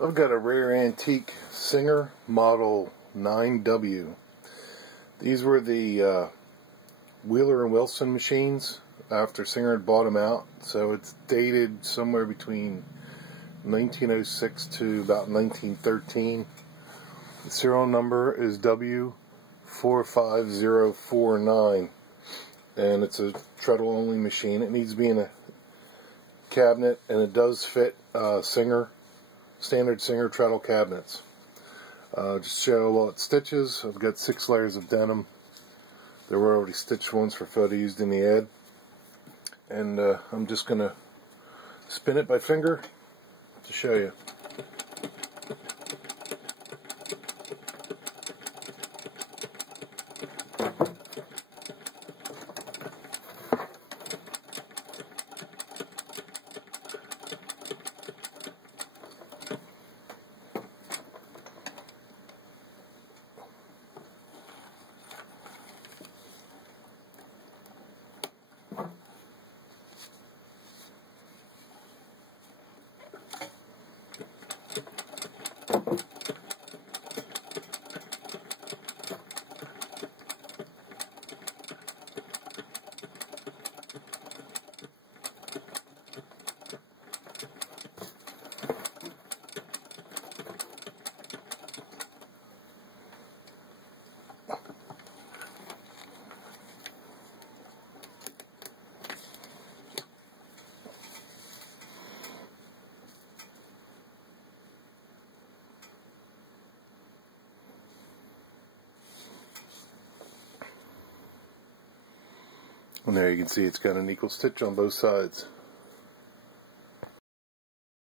I've got a rare antique Singer model 9W. These were the Wheeler and Wilson machines after Singer had bought them out, so it's dated somewhere between 1906 to about 1913. The serial number is W45049, and it's a treadle only machine. It needs to be in a cabinet, and it does fit standard Singer treadle cabinets. Just show while it stitches. I've got 6 layers of denim. There were already stitched ones for photo used in the ad, and I'm just going to spin it by finger to show you. And there you can see it's got an equal stitch on both sides.